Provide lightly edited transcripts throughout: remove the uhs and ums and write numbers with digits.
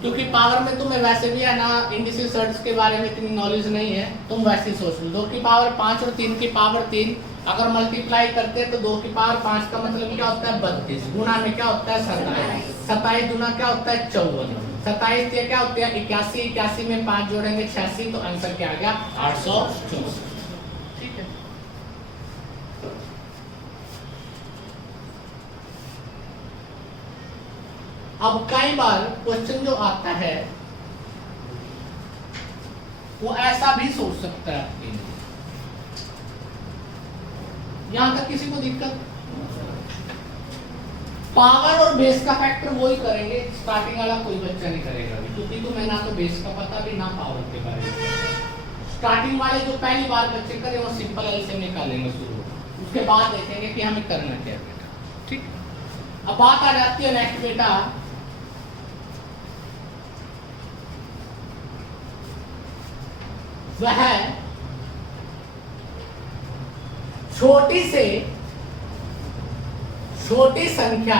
क्योंकि पावर में तुम्हें वैसे भी है ना इंडिसेस सर्ट्स के बारे में इतनी नॉलेज नहीं है, तुम वैसे ही सोच लो 2 की पावर 5 और 3 की पावर 3 अगर मल्टीप्लाई करते हैं तो 2 की पावर 5 का मतलब क्या होता है 32, गुना में क्या होता है 27, 27 गुना क्या होता है 54, 27 ये क्या होता है 81, 81 में 5 जोड़ेंगे 86, तो आंसर क्या आ गया 864। ठीक है, अब कई बार क्वेश्चन जो आता है वो ऐसा भी सोच सकता है आपके लिए, यहां तक किसी को दिक्कत? पावर और बेस का फैक्टर वो ही करेंगे, स्टार्टिंग वाला कोई बच्चा नहीं करेगा क्योंकि तुम्हें ना तो बेस का पता भी ना पावर के बारे में। स्टार्टिंग वाले जो पहली बार बच्चे करें वो सिंपल एलसीएम निकालेंगे शुरू, उसके बाद देखेंगे कि हमें करना क्या है बेटा। ठीक, अब बात आ जाती है नेक्स्ट बेटा, वह छोटी से छोटी संख्या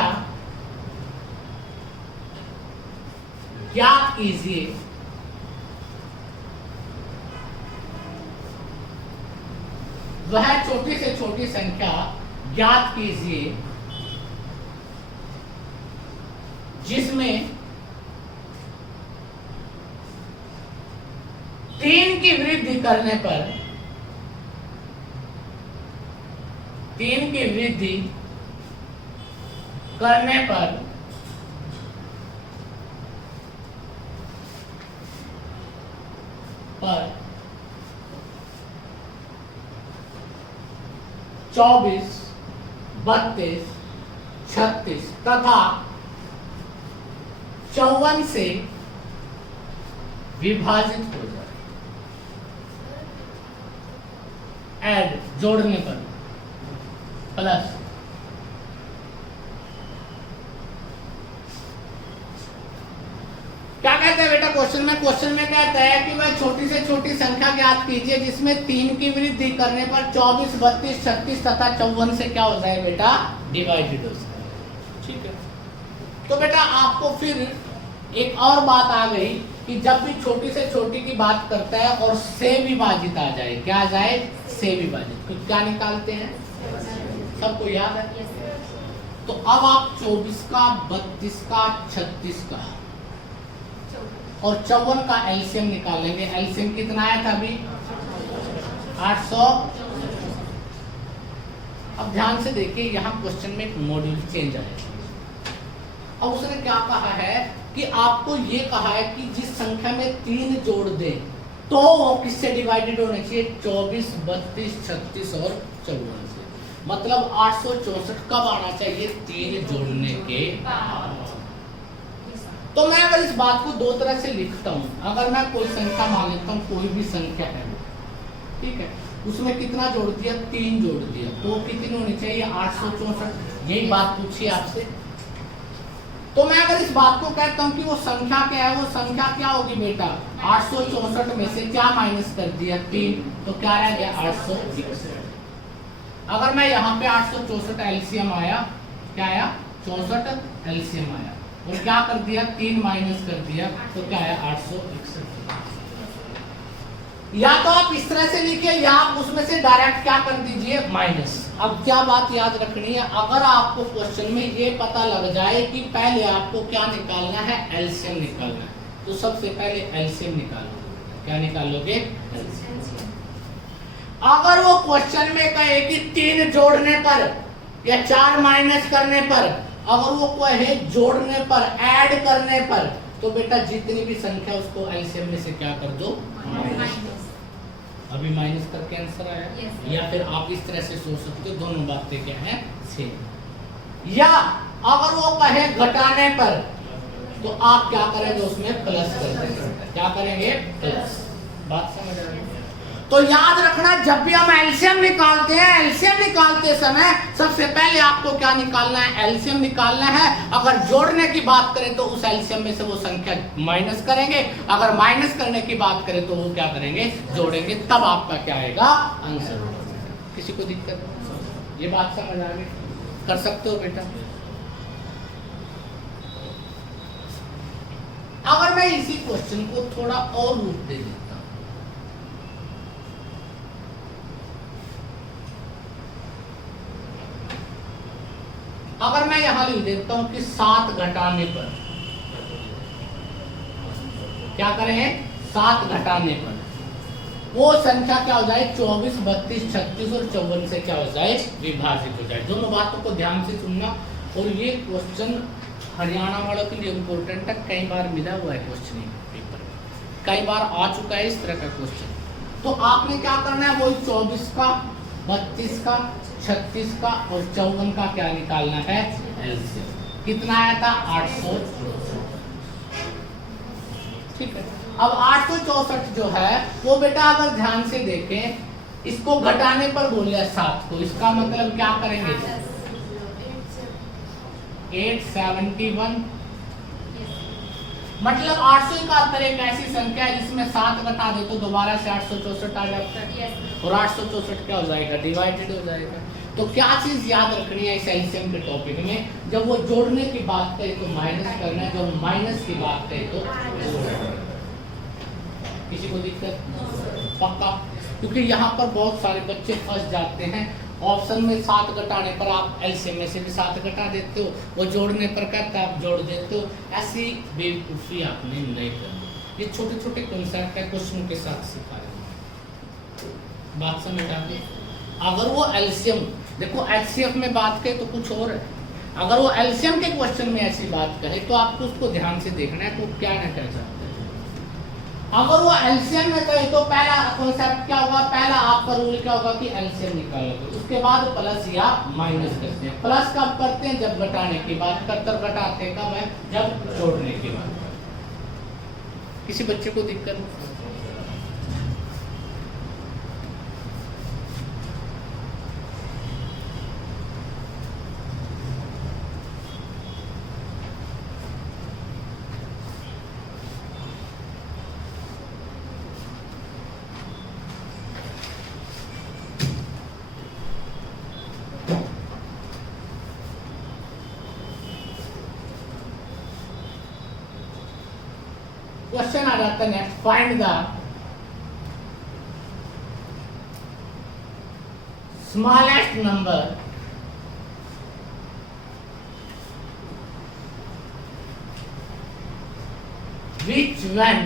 ज्ञात कीजिए वह छोटी से छोटी संख्या ज्ञात कीजिए जिसमें 3 की वृद्धि करने पर 3 की वृद्धि करने पर पर 24, 32, 36 तथा 54 से विभाजित हो जाए। ऐड जोड़ने पर प्लस क्या कहते हैं बेटा क्वेश्चन में? क्वेश्चन में कहता है कि वह छोटी से छोटी संख्या ज्ञात कीजिए जिसमें 3 की वृद्धि करने पर 24, 32, 36 तथा 54 से क्या हो जाए बेटा डिवाइडेड हो जाए। ठीक है, तो बेटा आपको फिर एक और बात आ गई कि जब भी छोटी से छोटी की बात करता है और से विभाजित आ जाए, क्या आ जाए से विभाजित, तो क्या निकालते हैं? सबको याद है? तो अब आप 24 का, 32 का, 36 का और 54 का एलसीएम निकालेंगे। एलसीएम कितना आया था अभी? 800। अब ध्यान से देखिए, यहाँ क्वेश्चन में एक मॉड्यूल चेंज आया। अब उसने क्या कहा है कि आपको ये कहा है कि जिस संख्या में 3 जोड़ दें तो वो किससे डिवाइडेड होना चाहिए? 24, 32, 36 और 54 से। मतलब 864 कब आना चाहिए? 3 जोड़ने के बाद। तो मैं अगर इस बात को दो तरह से लिखता हूं, अगर मैं कोई संख्या मान लेता हूं, कोई भी संख्या है, ठीक है, उसमें कितना जोड़ दिया? 3 जोड़ दिया, तो कितनी होनी चाहिए? 864। यही बात पूछी आपसे। तो मैं अगर इस बात को कहता हूं कि वो संख्या क्या है, वो संख्या क्या होगी बेटा? 864 में से क्या माइनस कर दिया? 3, तो क्या रह गया? 861। अगर मैं यहाँ पे 864 एलसीएम आया, क्या आया? 64 एलसीएम आया, और क्या कर दिया? 3 माइनस कर दिया, तो क्या आया? 861। या तो आप इस तरह से लिखिए या आप उसमें से डायरेक्ट क्या कर दीजिए? माइनस। अब क्या बात याद रखनी है, अगर आपको क्वेश्चन में ये पता लग जाए कि पहले आपको क्या निकालना है? एलसीएम निकालना है, तो सबसे पहले एलसीएम निकालोगे। क्या निकालोगे? अगर वो क्वेश्चन में कहे कि 3 जोड़ने पर या 4 माइनस करने पर, अगर वो कहे जोड़ने पर, ऐड करने पर, तो बेटा जितनी भी संख्या उसको एलसीएम में से क्या कर दो? माइनस। अभी माइनस करके आंसर आया। yes. या फिर आप इस तरह से सोच सकते हो, दोनों बातें क्या हैं? सेम। या अगर वो कहे घटाने पर, तो आप क्या करेंगे? उसमें प्लस कर देंगे। क्या करेंगे? प्लस। बात समझ आ रही है? तो याद रखना, जब भी हम एलसीएम निकालते हैं, एलसीएम निकालते समय सबसे पहले आपको क्या निकालना है? एलसीएम निकालना है। अगर जोड़ने की बात करें तो उस एलसीएम में से वो संख्या माइनस करेंगे, अगर माइनस करने की बात करें तो वो क्या करेंगे? जोड़ेंगे, तब आपका क्या आएगा? आंसर। किसी को दिक्कत? ये बात समझ आ गई? कर सकते हो बेटा। अगर मैं इसी क्वेश्चन को थोड़ा और रूप दे देता हूं। अगर मैं यहां लिख देता हूं कि 7 घटाने पर, क्या करें, 7 घटाने पर वो संख्या क्या हो जाए, 24, 32, 36 और 54 से क्या हो जाए, विभाजित हो जाए। दोनों बातों को ध्यान से सुनना। और ये क्वेश्चन हरियाणा वालों के लिए इम्पोर्टेंट है, कई बार मिला हुआ है क्वेश्चन पेपर में, कई बार आ चुका है इस तरह का क्वेश्चन। तो आपने क्या करना है, वही 24 का, 32 का, 36 का और 54 का क्या निकालना है, एलसीएम। कितना आया था, 864। ठीक है। अब 864 जो है वो बेटा अगर ध्यान से देखें, इसको घटाने पर बोले 7 को, इसका मतलब क्या करेंगे, 871। मतलब 871 एक ऐसी संख्या है जिसमें 7 घटा दे तो दोबारा से 864 आ जाता है। और 864 क्या हो जाएगा, डिवाइडेड हो जाएगा। तो क्या चीज याद रखनी है इस एलसीएम के टॉपिक में, जब वो जोड़ने की बात करे तो माइनस करना है, जब माइनस की बात करे तो जोड़ना। किसी को दिक्कत, पक्का? क्योंकि यहाँ पर बहुत सारे बच्चे फंस जाते हैं। ऑप्शन में 7 घटाने पर आप एलसीएम में से भी 7 घटा देते हो, वो जोड़ने पर कहता है आप जोड़ देते हो। ऐसी बेवकूफ़ी आपने नहीं करनी। ये छोटे छोटे कॉन्सेप्ट है, क्वेश्चन के साथ सिखा रहे हैं, बात समझ आ गई। अगर वो एलसीएम, देखो एचसीएफ में बात करें तो कुछ और है, अगर वो एलसीएम के क्वेश्चन में ऐसी बात करे तो आपको उसको ध्यान से देखना है तो क्या ना कह सकते। अगर वो एलसीएम में कहे तो पहला कॉन्सेप्ट क्या होगा, पहला आपका रूल क्या होगा कि एलसीएम निकालोगे, उसके बाद प्लस या माइनस करते हैं। प्लस कब करते हैं, जब घटाने की बात करते, घटाते हैं कब है, जब जोड़ने की बात। किसी बच्चे को दिक्कत? क्वेश्चन आ जाता है next, find the smallest number which when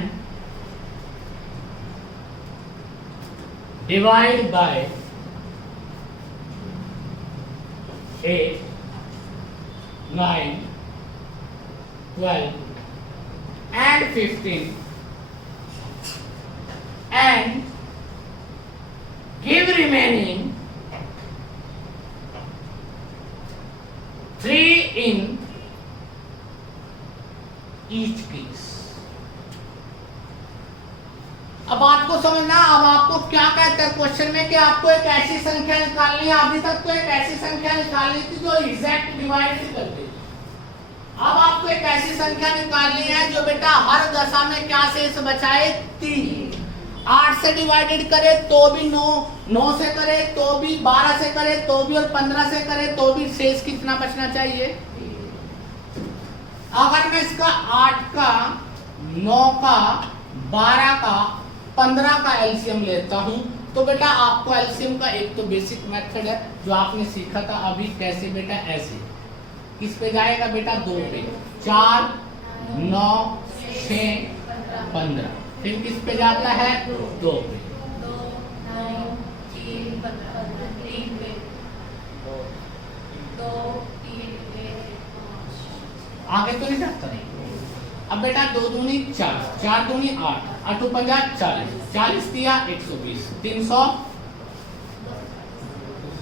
divided by 8, 9, 12 and 15 and give remaining 3 in each case। अब बात को समझना। अब आपको क्या कहता है क्वेश्चन में कि आपको एक ऐसी संख्या निकालनी है, अभी तक तो एक ऐसी संख्या निकालनी थी जो एग्जैक्ट डिवाइड कर दे। अब आपको एक ऐसी संख्या निकालनी है जो बेटा हर दशा में क्या शेष बचाए, 3। 8 से डिवाइडेड करे तो भी 9, 9 से करे तो भी, 12 से करे तो भी और 15 से करे तो भी शेष कितना बचना चाहिए। अगर मैं इसका 8 का, 9 का, 12 का, 15 का एलसीएम लेता हूं तो बेटा आपको एलसीएम का एक तो बेसिक मेथड है जो आपने सीखा था अभी, कैसे बेटा, ऐसे किस पे जाएगा बेटा, 2 पे, 4, 9, 6, 15, फिर किस पे जाता है, 2 पे, 2, 9, 3, 3 पे, 2, 3 पे, आगे तो नहीं जाता। अब बेटा 2 दूनी 4, 4 दूनी 8, 8 50 40, 40 दिया 120, 300,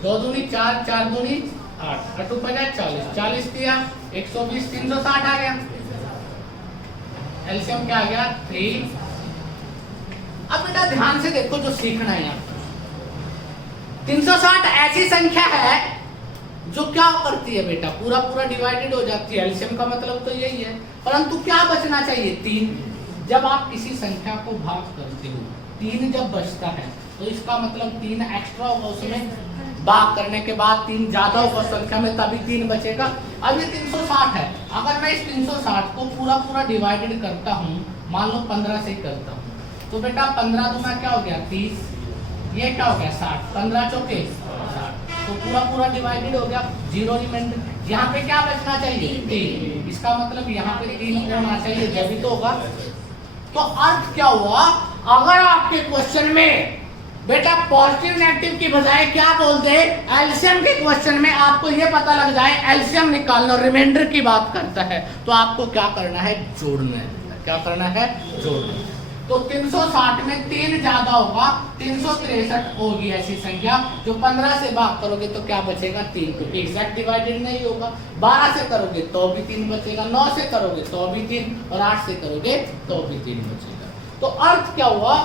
2 दूनी 4, 4 दूनी 8, 8 50 40, 40 दिया 120, 360 आ गया। एलसीएम क्या आ गया, 3। अब बेटा ध्यान से देखो जो सीखना है यहाँ, 360 ऐसी संख्या है जो क्या करती है बेटा, पूरा पूरा डिवाइडेड हो जाती है। एलसीएम का मतलब तो यही है, परंतु क्या बचना चाहिए, 3। जब आप किसी संख्या को भाग करते हो, 3 जब बचता है तो इसका मतलब 3 एक्स्ट्रा होगा उसमें भाग करने के बाद 3 ज्यादा होगा संख्या में तभी 3 बचेगा। अब ये 360 है, अगर मैं इस 360 को पूरा पूरा डिवाइडेड करता हूँ, मान लो 15 से करता हूँ, तो बेटा 15 दूना क्या हो गया 30, ये क्या हो गया 60, 15 चौके 60, तो पूरा पूरा डिवाइडेड हो गया, 0 रिमाइंडर। यहाँ पे क्या बचना चाहिए 3, इसका मतलब यहाँ पे 3 होना चाहिए, जब भी तो होगा। तो अर्थ क्या हुआ, अगर आपके क्वेश्चन में बेटा पॉजिटिव नेगेटिव की बजाय क्या बोलते हैं एलसीएम के क्वेश्चन में आपको ये पता लग जाए एलसीएम निकालना और रिमाइंडर की बात करता है, तो आपको क्या करना है जोड़ना है। क्या करना है जोड़ना। तो 360 में 3 ज्यादा होगा, 363 होगी ऐसी संख्या जो 15 से भाग करोगे तो क्या बचेगा 3, क्योंकि एग्जैक्ट डिवाइडेड नहीं होगा। 12 से करोगे तो भी 3 बचेगा, 9 से करोगे तो भी 3, और 8 से करोगे तो भी 3 बचेगा। तो अर्थ क्या हुआ,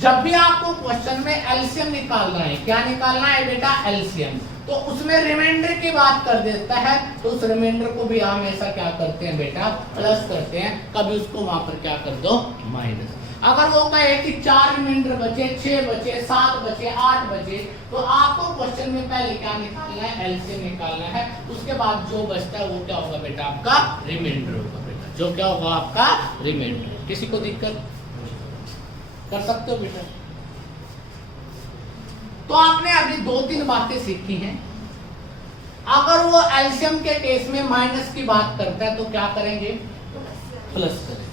जब भी आपको क्वेश्चन में एलसीएम निकालना है, क्या निकालना है बेटा एलसीएम, तो उसमें रिमाइंडर की बात कर देता है, तो उस रिमाइंडर को भी हम ऐसा क्या करते हैं बेटा प्लस करते हैं, कभी उसको वहां पर क्या कर दो माइनस। अगर वो कहे कि 4 रिमाइंडर बचे, 6 बचे, 7 बचे, 8 बचे, तो आपको क्वेश्चन में पहले क्या निकालना है एलसीएम निकालना है, उसके बाद जो बचता है वो क्या होगा बेटा आपका रिमाइंडर होगा बेटा, जो क्या होगा आपका रिमाइंडर। किसी को दिक्कत कर सकते हो बेटा। तो आपने अभी 2-3 बातें सीखी हैं। अगर वो एलसीएम के केस में माइनस की बात करता है तो क्या करेंगे प्लस करेंगे,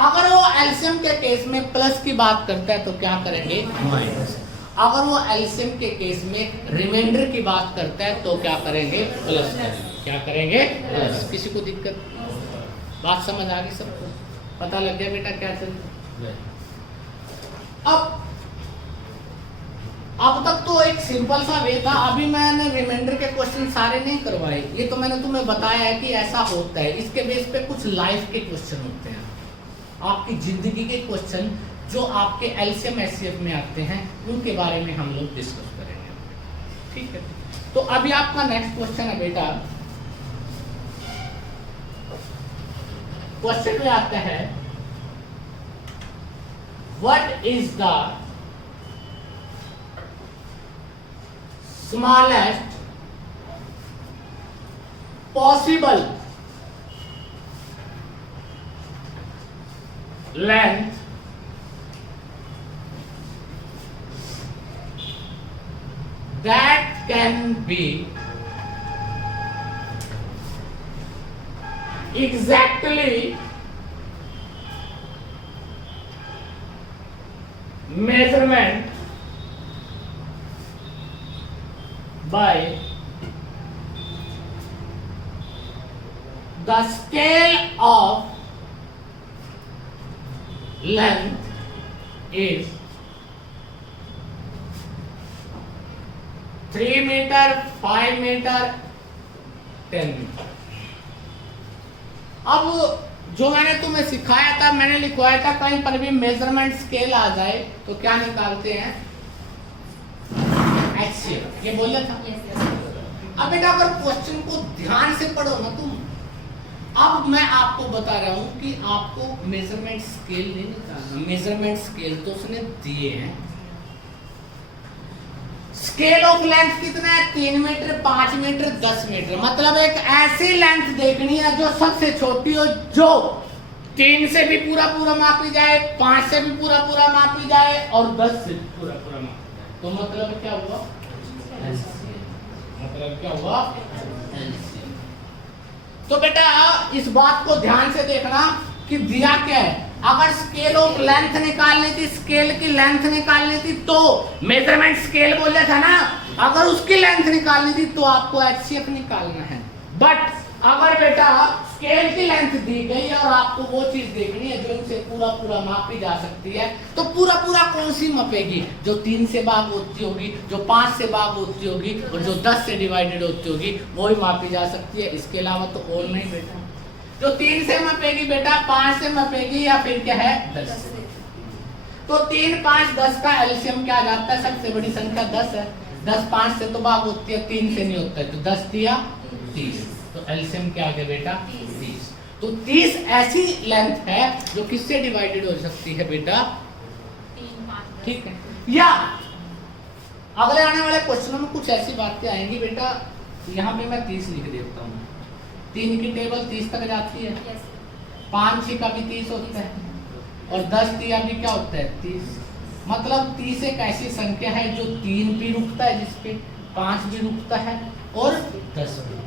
अगर वो एलसीएम के केस में प्लस की बात करता है तो क्या करेंगे माइनस, अगर वो एलसीएम के केस में रिमाइंडर की बात करता है तो क्या करेंगे प्लस करेंगे। क्या करेंगे प्लस। किसी को दिक्कत, बात समझ आ गई सबको, पता लग गया बेटा क्या चल रहा है। अब तक तो एक सिंपल सा वे था, अभी मैंने रिमाइंडर के क्वेश्चन सारे नहीं करवाए, ये तो मैंने तुम्हें बताया है कि ऐसा होता है। इसके बेस पे कुछ लाइफ के क्वेश्चन होते हैं, आपकी जिंदगी के क्वेश्चन जो आपके एलसीएम एचसीएफ में आते हैं, उनके बारे में हम लोग डिस्कस करेंगे। ठीक है, तो अभी आपका नेक्स्ट क्वेश्चन है बेटा, क्वेश्चन में आता है what is the smallest possible length that can be exactly measurement by the scale of length is 3 meter, 5 meter, 10 meter। अब जो मैंने तुम्हें सिखाया था, मैंने लिखवाया था, कहीं पर भी मेजरमेंट स्केल आ जाए तो क्या निकालते हैं HCF, ये बोला था। अब बेटा अगर क्वेश्चन को ध्यान से पढ़ो ना तुम, अब मैं आपको बता रहा हूं कि आपको मेजरमेंट स्केल नहीं निकालना, मेजरमेंट स्केल तो उसने दिए हैं। स्केल ऑफ लेंथ कितना है 3 मीटर, 5 मीटर, 10 मीटर, मतलब एक ऐसी लेंथ देखनी है जो सबसे छोटी हो, जो 3 से भी पूरा पूरा मापी जाए, 5 से भी पूरा पूरा मापी जाए और 10 से पूरा पूरा मापी जाए। तो मतलब क्या हुआ LCM, मतलब क्या हुआ LCM। तो बेटा इस बात को ध्यान से देखना कि दिया क्या है। अगर स्केल ऑफ लेंथ निकालनी थी, स्केल की लेंथ निकालनी थी तो मेजरमेंट स्केल बोला था ना, अगर उसकी लेंथ निकालनी थी तो आपको HCF निकालना है। बट अगर बेटा स्केल की लेंथ दी गई और आपको वो चीज देखनी है जो इनसे पूरा पूरा मापी जा सकती है, तो पूरा पूरा कौन सी मापेगी, जो 3 से भाग होती होगी, जो 5 से भाग होती होगी और जो 10 से डिवाइडेड होती होगी, वो ही मापी जा सकती है। इसके अलावा तो और नहीं बेटा। जो 3 से मापेगी बेटा 5 से मापेगी या फिर क्या है 10 से। तो 3, 5, 10 का एलसीएम क्या आ जाता है, सबसे बड़ी संख्या 10 है। 10 5 से तो भाग होती है, 3 से नहीं होता है, तो 10 दिया 30, तो एलसीएम क्या आ गया बेटा 30। तो 30 ऐसी लेंथ है जो किससे डिवाइडेड हो सकती है बेटा 3, 5, ठीक है। या अगले आने वाले क्वेश्चनों में कुछ ऐसी बातें आएंगी बेटा, यहाँ पे मैं 30 लिख देता हूँ। 3 की टेबल 30 तक जाती है, Yes. 5 6 का भी 30 होता है, और 10 3 भी क्या होता है 30। मतलब 30 एक ऐसी संख्या है जो 3 भी रुकता है, जिसपे 5 भी रुकता है और 10 भी।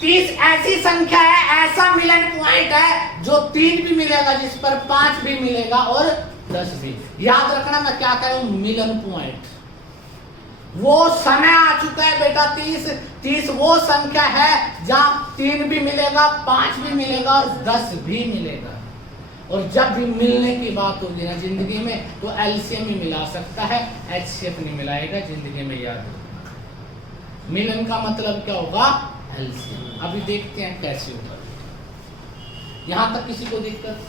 30 ऐसी संख्या है, ऐसा मिलन पॉइंट है जो 3 भी मिलेगा, जिस पर 5 भी मिलेगा और 10 भी। याद रखना मैं क्या कह रहा हूं, मिलन पॉइंट। वो समय आ चुका है बेटा, 30 वो संख्या है जहां 3 भी मिलेगा, 5 भी मिलेगा और 10 भी मिलेगा। और जब भी मिलने की बात होगी ना जिंदगी में, तो एलसीएम ही मिला सकता है, एचसीएफ नहीं मिलाएगा जिंदगी में, याद रखना। मिलन का मतलब क्या होगा, एलसीएम। अभी देखते हैं कैसे होगा। यहां तक किसी को दिक्कत?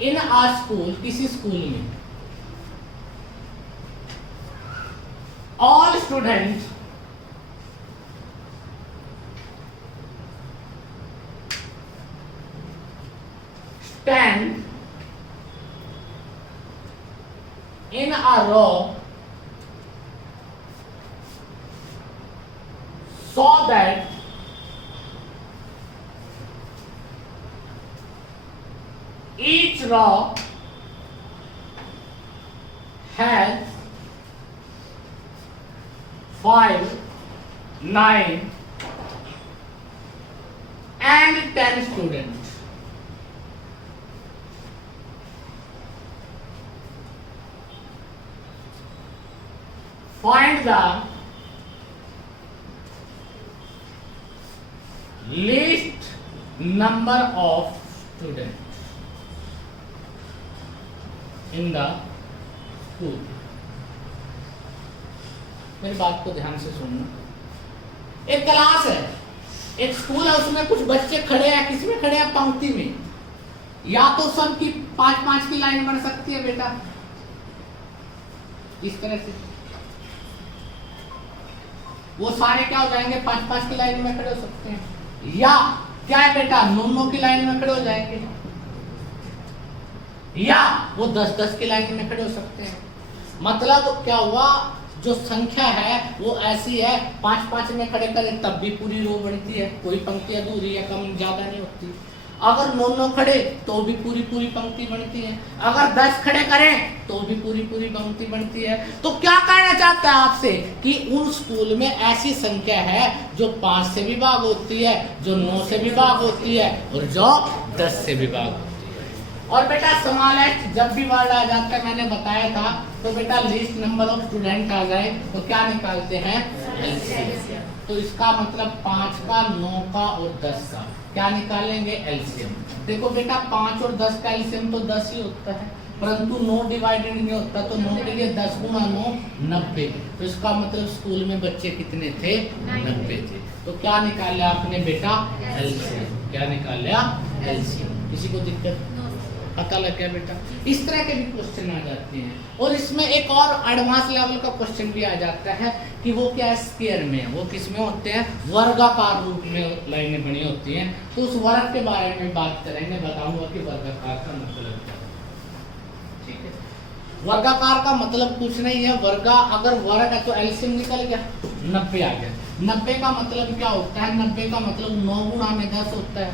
इन आर स्कूल, किसी स्कूल में all student stand in a row so that each row has 5, 9 and 10 students. Find the least number of students in the school. मेरी बात को ध्यान से सुनना। एक क्लास है, एक स्कूल है, उसमें कुछ बच्चे खड़े हैं, किस में खड़े हैं, पंक्ति में। या तो सब की 5-5 की लाइन बन सकती है बेटा, इस तरह से वो सारे क्या हो जाएंगे, 5-5 की लाइन में खड़े हो सकते हैं। या क्या है बेटा, 9-9 की लाइन में खड़े हो जाएंगे, या वो 10-10 की लाइन में खड़े हो सकते हैं। मतलब क्या हुआ, जो संख्या है वो ऐसी है, 5-5 में खड़े करें तब भी पूरी रो बनती है, कोई पंक्ति अधूरी है, कम ज्यादा नहीं होती। अगर 9-9 खड़े तो भी पूरी पंक्ति बनती है, अगर 10 खड़े करें तो भी पूरी पंक्ति बनती है। तो क्या कहना चाहता है आपसे कि उन स्कूल में ऐसी संख्या है जो 5 से भी भाग होती है, जो 9 से भी भाग होती है और जो 10 से भी भाग होती है। और बेटा समालेट जब भी वर्ड आ जाता है, मैंने बताया था, तो बेटा लिस्ट नंबर ऑफ स्टूडेंट आ जाए तो क्या निकालते हैं, एलसीएम। तो इसका मतलब 5 का, 9 का और 10 का क्या निकालेंगे, एलसीएम। देखो बेटा 5 और 10 का एलसीएम तो 10 ही होता है, परंतु 9 डिवाइडेड नहीं होता, तो 9 के लिए 10 गुना 9 90। तो इसका मतलब स्कूल में बच्चे कितने थे, 90 थे। तो क्या निकाला आपने बेटा, एलसीएम। क्या निकाला, एलसीएम। किसी को दिक्कत, पता लग गया बेटा। इस तरह के भी क्वेश्चन आ जाते हैं। और इसमें एक और एडवांस लेवल का क्वेश्चन भी आ जाता है कि वो क्या है, स्क्वायर में है, वो किस में होते हैं, वर्गाकार रूप में लाइनें बनी होती हैं। तो उस वर्ग के बारे में बात करेंगे, बताऊंगा कि वर्गाकार का मतलब क्या है। ठीक है, वर्गाकार का मतलब कुछ नहीं है, वर्गा अगर वर्ग है तो एलसीएम निकल गया, 90 आ गया। 90 का मतलब क्या होता है, 90 का मतलब 9 गुणा में 10 होता है।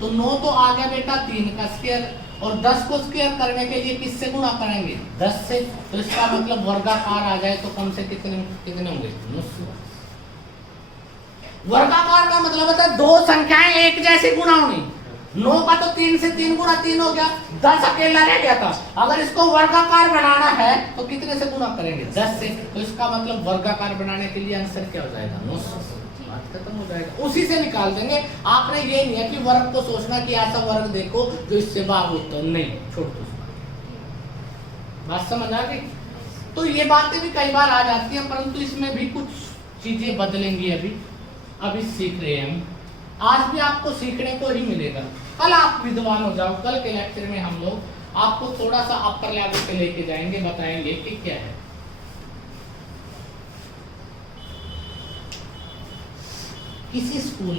तो 9 तो आ गया बेटा 3 का स्क्वायर, और 10 को स्क्वायर करने के लिए किससे गुणा करेंगे, 10 से। तो इसका मतलब वर्गाकार आ जाए तो कम से कितने होंगे, 900। वर्गाकार का मतलब होता है दो संख्याएं एक जैसी गुणा होनी। 9 का तो 3 से 3 गुणा 3 हो गया, 10 अकेला रह गया था। अगर इसको वर्गाकार बनाना है तो कितने से गुणा करेंगे, 10 से। तो इसका मतलब वर्गाकार बनाने के लिए आंसर क्या हो जाएगा, 900। बात खत्म हो जाएगा, उसी से निकाल देंगे। आपने ये नहीं है कि वर्ग को सोचना कि ऐसा वर्ग देखो जो इससे भाग होता है, नहीं, छोड़ दो। बात समझ आ गई। तो ये बातें भी कई बार आ जाती हैं, परंतु इसमें भी कुछ चीजें बदलेंगी। अभी सीख रहे हैं हम। आज भी आपको सीखने को ही मिलेगा, कल आप विद्वान हो जाओ। कल के लेक्चर में हम लोग आपको थोड़ा सा अपर लेवल पे लेके जाएंगे, बताएंगे कि क्या है। किसी स्कूल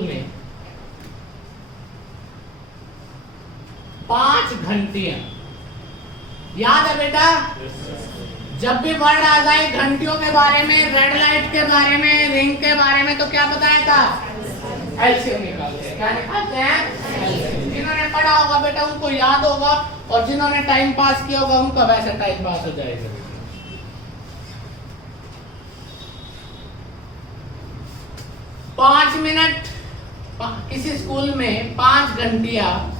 में 5 घंटियां, याद है बेटा? जब भी वर्ड आ जाए घंटियों के बारे में, रेड लाइट के बारे में, रिंग के बारे में, तो क्या बताया था? एलसीएम निकालते हैं। क्या निकालते हैं? एलसीएम। जिन्होंने पढ़ा होगा बेटा उनको याद होगा, और जिन्होंने टाइम पास किया होगा उनका वैसा टाइम पास हो जाएगा। 5 मिनट, किसी स्कूल में 5 घंटियां,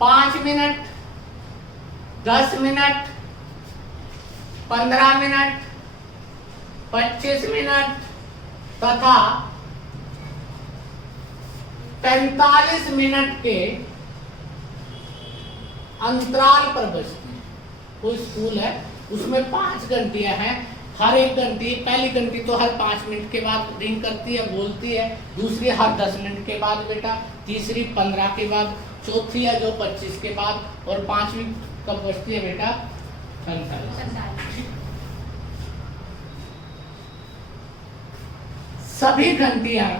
5 मिनट, 10 मिनट, 15 मिनट, 25 मिनट तथा 45 मिनट के अंतराल पर बजती है। कोई स्कूल है उसमें 5 घंटियां हैं, हर एक घंटी, पहली घंटी तो हर 5 मिनट के बाद रिंग करती है, बोलती है, दूसरी हर 10 मिनट के बाद बेटा, तीसरी 15 के बाद, चौथी है जो 25 के बाद, और 5वीं कब बजती है बेटा? 45। सभी घंटियां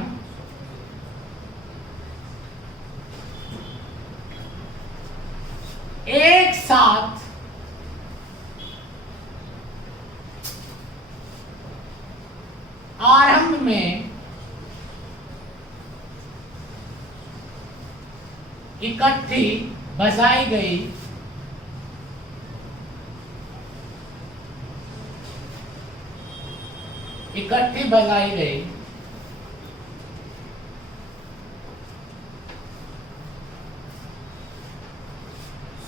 एक साथ आरंभ में इकट्ठी बजाई गई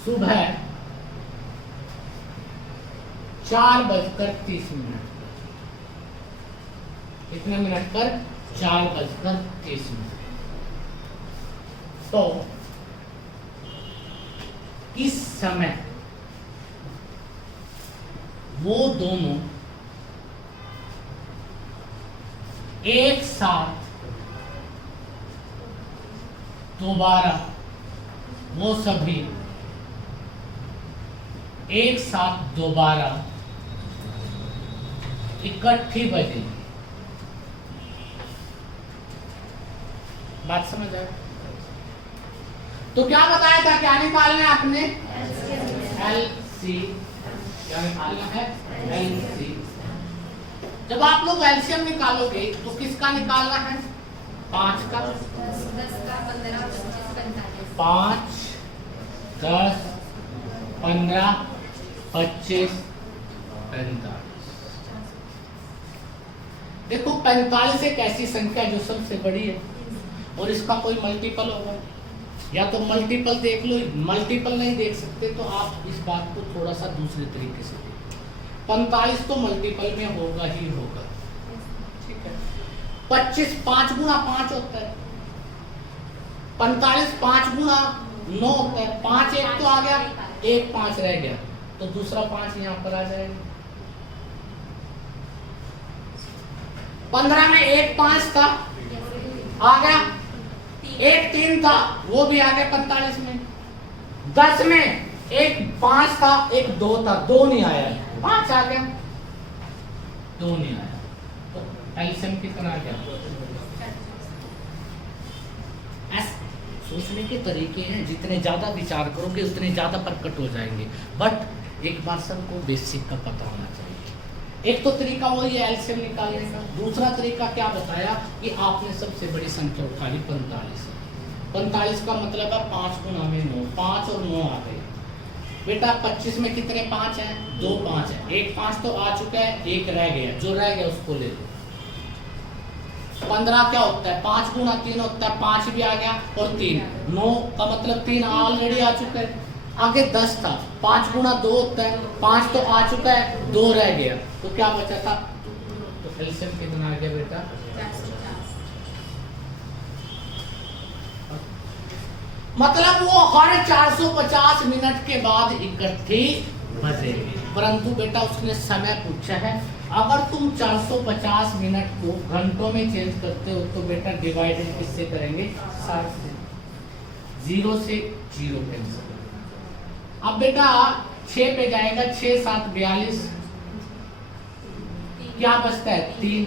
सुबह 4:30 कितने मिनट पर? 4:30। तो इस समय वो दोनों एक साथ दोबारा, वो सभी एक साथ दोबारा इकट्ठी बजेगी। बात समझ आए? तो क्या बताया था, क्या निकालना है आपने? एलसी। क्या निकालना है? एलसी। जब आप लोग एलसीएम निकालोगे तो किसका निकालना है? 5 का। 10 का 15, 25, 45। 5, 10, 15, 25, 45। देखो 45 एक ऐसी संख्या जो सबसे बड़ी है, और इसका कोई मल्टीपल होगा, या तो मल्टीपल देख लो, मल्टीपल नहीं देख सकते तो आप इस बात को थोड़ा सा दूसरे तरीके से देखो। 45 तो मल्टीपल में होगा ही होगा, ठीक है। 25 5 गुना 5 होता है, 45 5 गुना 9 होता है, 5 एक तो आ गया, एक 5 रह गया, तो दूसरा 5 यहाँ पर आ जाएगा। 15 में एक 5 था, आ गया, एक 3 था, वो भी आ गया 45 में। 10 में एक 5 था, एक 2 था, 2 नहीं आया, 5 आ गया, 2 नहीं आया, तो एलसीएम कितना आ गया? सोचने के तरीके हैं, जितने ज्यादा विचार करोगे उतने ज्यादा प्रकट हो जाएंगे, बट एक बार सबको बेसिक का पता होना चाहिए। एक तो तरीका वही है एलसीएम निकालने का, दूसरा तरीका क्या बताया कि आपने सबसे बड़ी संख्या उठा ली 45। 45 का मतलब है 5 गुना में 9, 5 और 9 आ गए बेटा। 25 में कितने 5 हैं? 2 5 है, एक 5 तो आ चुका है, एक रह गया, जो रह गया उसको ले लो। 15 क्या होता है? 5 गुना 3 होता है, 5 भी आ गया और 3, 9 का मतलब 3 ऑलरेडी आ चुका है। आगे 10 था, 5 गुना 2 होता है, 5 तो आ चुका है, 2 रह गया, तो क्या बचा था? तो एलसीएम कितना आ गया बेटा? 450। मतलब वो हर 450 मिनट के बाद इकट्ठी बजेगी। परंतु बेटा उसने समय पूछा है, अगर तुम 450 मिनट को घंटों में चेंज करते हो तो बेटा डिवाइडेड किससे करेंगे? 60 से। 0 से 0 कैंसिल। अब बेटा 6 पे जाएगा, 6 7 42, क्या बचता है? 3।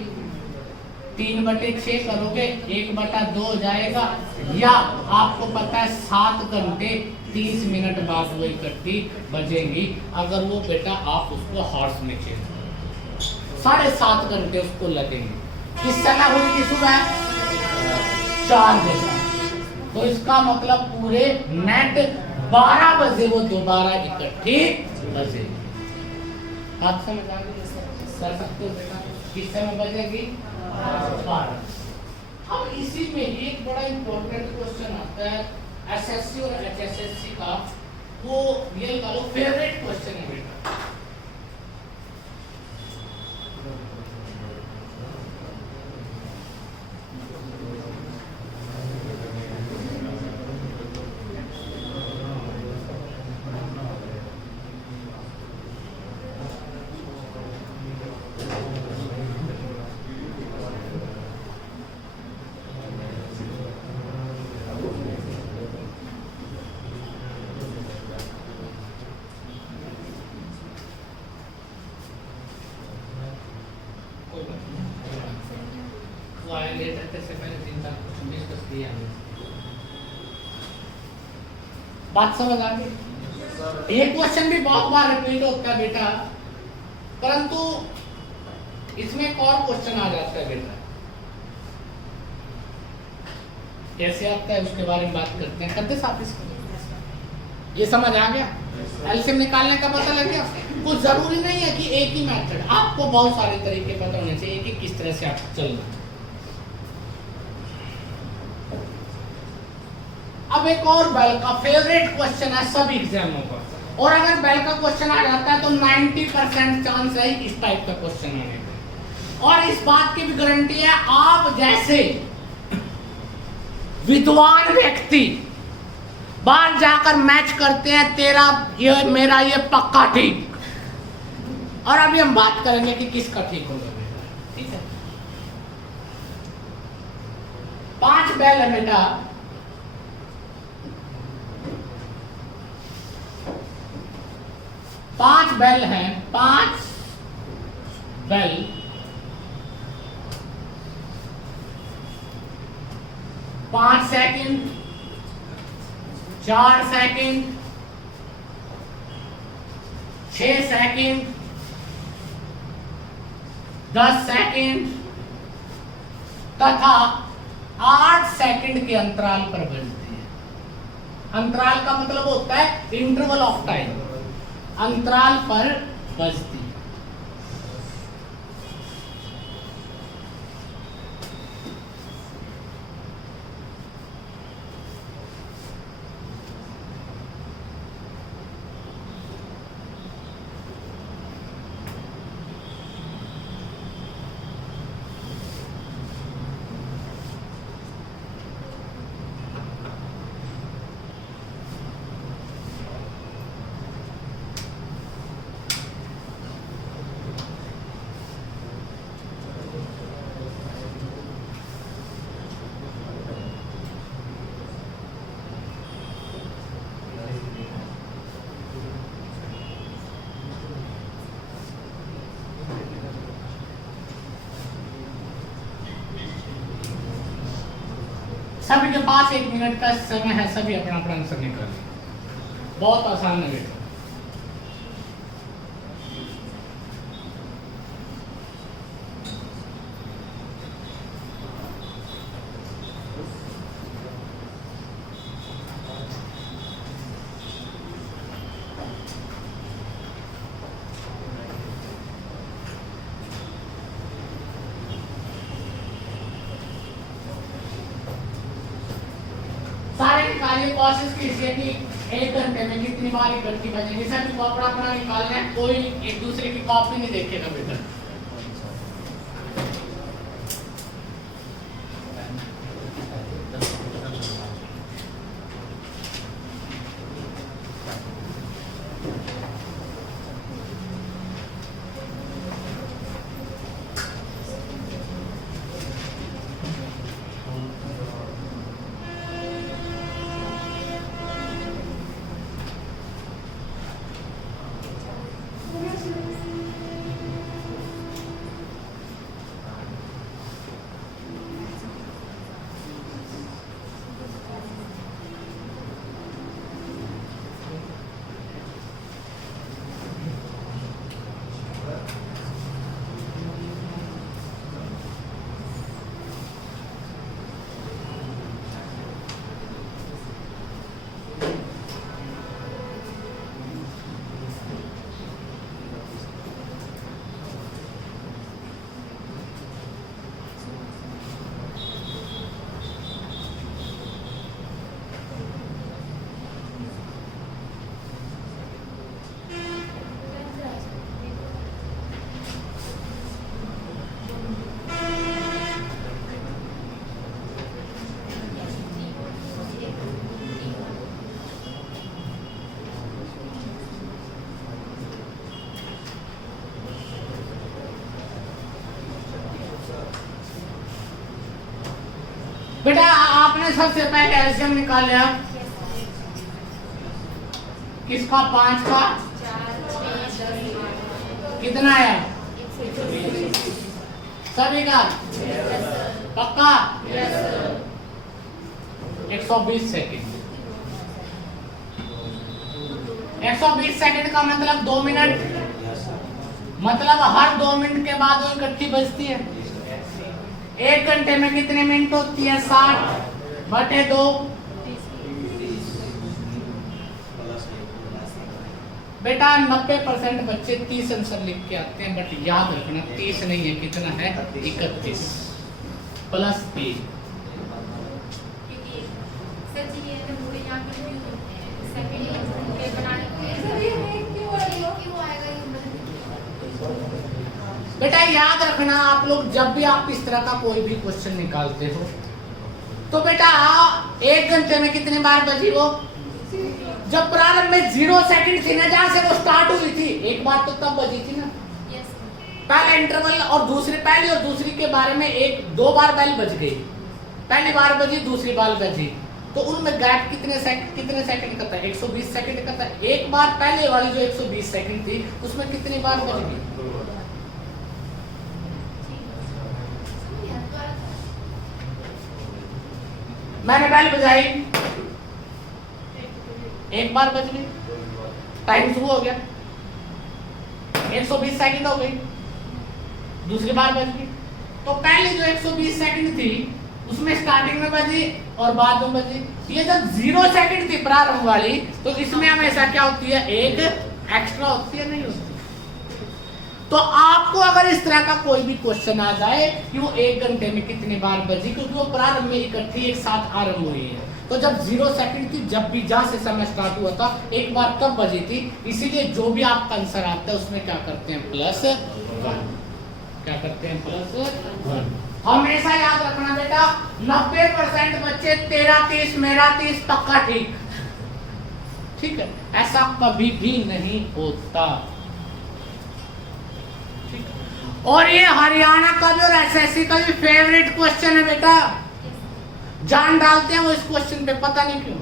3/6 करोगे 1/2 हो जाएगा, या आपको पता है 7 घंटे 30 मिनट बाद वो इकट्ठी बजेंगी। अगर वो बेटा आप उसको हॉर्स में चेंज करो, 7.5 घंटे उसको लगेंगे। किस समय हुई थी? सुबह 4 बजे। तो इसका मतलब पूरे नेट 12 बजे वो दोबारा इकट्ठी बजेगी। आप समझ आ गए? कर सकते हो बेटा, किस समय बजेगी? 12। अब इसी में एक बड़ा इंपॉर्टेंट क्वेश्चन आता है एसएससी और एचएसएससी का, वो ये लगा लो फेवरेट क्वेश्चन है बेटा। बात समझ आ गई? ये क्वेश्चन भी बहुत बार रिपीट होता है बेटा, परंतु इसमें एक और क्वेश्चन आ जाता है बेटा, कैसे आता है उसके बारे में बात करते हैं। करते साथ इसको, ये समझ आ गया? एलसीएम निकालने का पता लग गया? कुछ जरूरी नहीं है कि एक ही मेथड, आपको बहुत सारे तरीके पता होने चाहिए कि किस तरह से आप चलना। अब एक और बेल का फेवरेट क्वेश्चन है सभी एग्जामों का, और अगर बेल का क्वेश्चन आ जाता है तो 90% चांस है इस टाइप का क्वेश्चन आने का। और इस बात की भी गारंटी है, आप जैसे विद्वान व्यक्ति बाहर जाकर मैच करते हैं, तेरा ये मेरा ये पक्का ठीक। और अभी हम बात करेंगे कि किसका ठीक होगा बेटा, ठीक है? 5 बेल है बेटा, 5 बेल हैं, 5 bell 5 second, 4 second, 6 second, 10 second तथा 8 सेकंड के अंतराल पर बजती है। अंतराल का मतलब होता है इंटरवल ऑफ टाइम, अंतराल पर बजती है। सभी के पास 1 मिनट का समय है, सभी अपना अपना आंसर निकालें। बहुत आसान है बेटा। कोशिश कीजिए कि 1 घंटे में कितनी बार इकट्ठी बजेगी। सभी को अपना अपना निकालना है, कोई एक दूसरे की कॉपी नहीं देखेगा बेटा। आपने सबसे पहले एलसीएम निकाला किसका? 5 का 4, 6, 10, 8। कितना आया? सभी का पक्का? 120 सेकंड। 120 सेकंड का मतलब 2 मिनट, मतलब हर 2 मिनट के बाद वो इकट्ठी बजती है। 1 घंटे में कितने मिनट होती है? 60/2। बेटा 90% बच्चे 30 आंसर लिख के आते हैं, बट याद रखना 30 नहीं है, कितना है? 31 प्लस 1। सर जी ये तो पूरे यहाँ पे क्यों होते हैं? सेकंड के बनाने को क्यों आएगा ये? बेटा याद रखना, आप लोग जब भी आप इस तरह का कोई भी क्वेश्चन निकालते हो तो बेटा 1 घंटे में कितने बार बजी वो? जब प्रारंभ में 0 सेकंड थी ना, जहां से वो स्टार्ट हुई थी, एक बार तो तब बजी थी ना। पहला इंटरवल और दूसरी, पहली और दूसरी के बारे में 1-2 बार बेल बज गई। पहली बार बजी, दूसरी बार बजी, तो उनमें गैप कितने सेकंड का था? 120 सेकंड का था। एक बार पहले वाली जो 120 सेकंड थी उसमें कितनी बार बज गई? मैंने बेल बजाई, एक बार बज गई, टाइम शुरू हो गया, 120 सेकंड हो गई, दूसरी बार बज गई। तो पहले जो 120 सेकंड थी उसमें स्टार्टिंग में बजी और बाद में बजी। ये जब 0 सेकंड थी प्रारंभ वाली, तो इसमें हमेशा क्या होती है? एक एक्स्ट्रा होती है, नहीं होती? तो आपको अगर इस तरह का कोई भी क्वेश्चन आ जाए कि वो 1 घंटे में कितनी बार बजी, क्योंकि वो प्रारंभ में इकट्ठी एक साथ आरंभ हुई है, तो जब 0 सेकंड थी, जब भी जहां से समय स्टार्ट हुआ था, एक बार कब बजी थी, इसीलिए जो भी आपका आंसर आता है उसमें क्या करते हैं? +1। क्या करते हैं? +1। हमेशा याद रखना बेटा, 90% बच्चे 13-30 मेरा 30 पक्का ठीक। ठीक है, ऐसा कभी भी नहीं होता। और ये हरियाणा का जो एसएससी का भी फेवरेट क्वेश्चन है बेटा, जान डालते हैं वो इस क्वेश्चन पे, पता नहीं क्यों।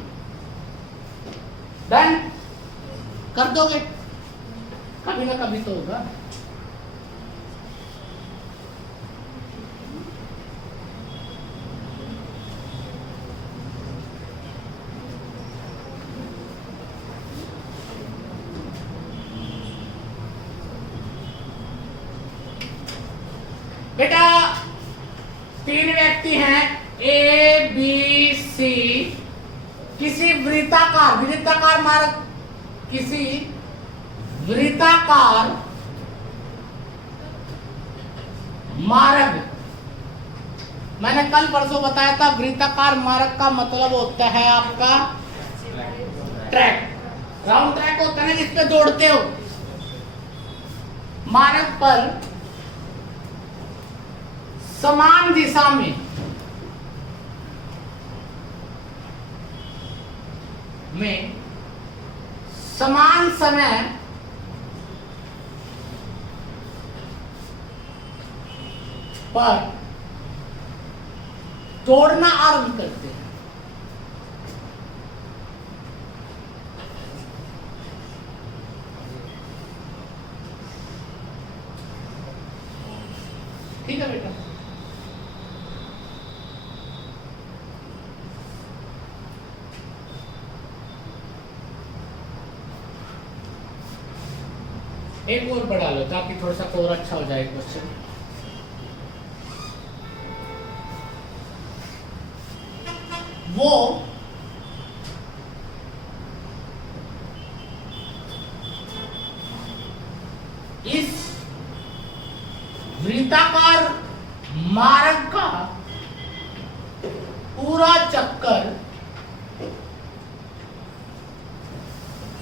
डन कर दोगे? कभी ना कभी तो होगा। बेटा 3 व्यक्ति हैं, ए बी सी, किसी वृत्ताकार मार्ग, किसी वृत्ताकार मार्ग, मैंने कल परसों बताया था, वृत्ताकार मार्ग का मतलब होता है आपका ट्रैक, राउंड ट्रैक होता है ना, जिस पे दौड़ते हो। मार्ग पर समान दिशा में समान समय पर दौड़ना आरंभ करते हैं। ठीक है बेटा, एक और बढ़ा लो ताकि थोड़ा सा और अच्छा हो जाए क्वेश्चन। वो इस वृत्ताकार मार्ग का पूरा चक्कर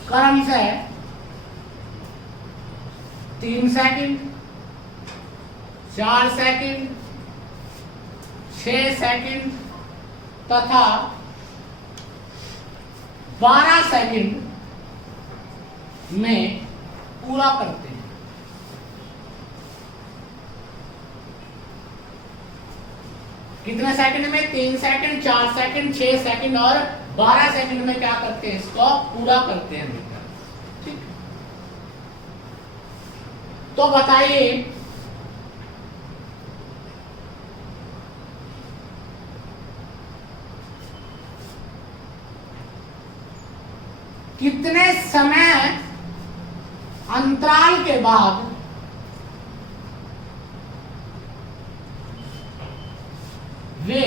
क्रमशः 3 सेकंड, 4 सेकंड, 6 सेकंड तथा 12 सेकंड में पूरा करते हैं। कितने सेकंड में? 3 सेकंड, 4 सेकंड, 6 सेकंड और 12 सेकंड में क्या करते हैं? इसको पूरा करते हैं बेटा। ठीक, तो बताइए कितने समय अंतराल के बाद वे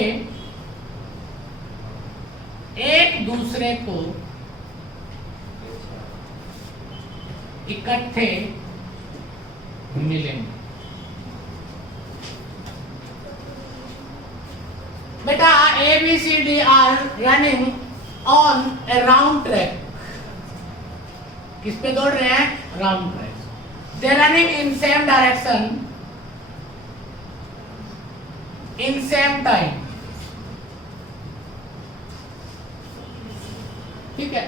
एक दूसरे को इकट्ठे मिलेंगे? बेटा ABCD are running on a round track. किस पे दौड़ रहे हैं? Round track. They running in same direction in same time. ठीक है,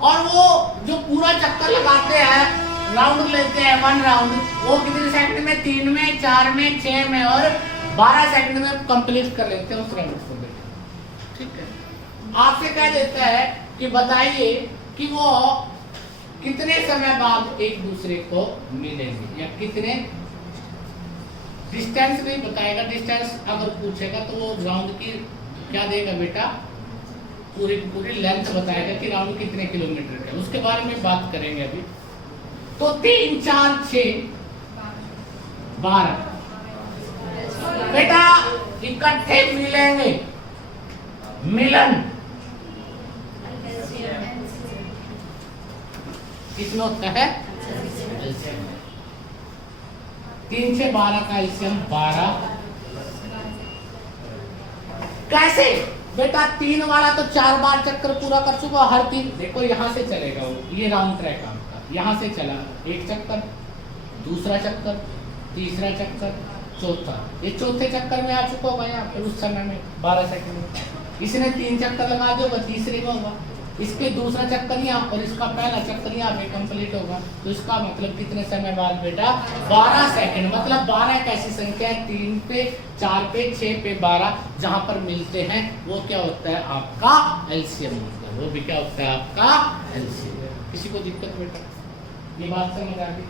और वो जो पूरा चक्कर लगाते हैं, राउंड लेते हैं 1 राउंड, वो कितने सेकंड में? 3 में, 4 में, 6 में और 12 सेकंड में कंप्लीट कर लेते हैं उस राउंड को बेटा। ठीक है, आपसे कह देता है कि बताइए कि वो कितने समय बाद एक दूसरे को मिलेंगे, या कितने डिस्टेंस नहीं बताएगा। डिस्टेंस अगर पूछेगा तो वो राउंड की क्या देगा बेटा? पूरी पूरी लेंथ बताएगा कि राउंड कितने किलोमीटर है, उसके बारे में बात करेंगे अभी। तो 3, 4, 6, 12 बेटा इकट्ठे मिलेंगे। मिलन किसमें होता है? 3 से 12 का एलसीएम 12। कैसे बेटा? 3 वाला तो 4 बार चक्कर पूरा कर चुका, हर 3। देखो यहाँ से चलेगा वो, ये राउंड ट्रैक आपका, यहाँ से चला 1 चक्कर, दूसरा चक्कर, तीसरा चक्कर, चौथा। ये चौथे चक्कर में आ चुका होगा यहाँ पर उस समय में 12 सेकंड में। इसने 3 चक्कर लगा दिया, तीसरे में होगा, इसके दूसरा चक्कर यहाँ और इसका पहला चक्कर यहाँ पे कंप्लीट होगा। तो इसका मतलब कितने समय बाद बेटा? 12 सेकंड। मतलब 12 एक ऐसी संख्या है, 3 पे, 4 पे, 6 पे, 12 जहां पर मिलते हैं वो क्या होता है? आपका एलसीएम होता है। वो भी क्या होता है? आपका एलसीएम। किसी को दिक्कत बेटा? ये बात समझ आ गई?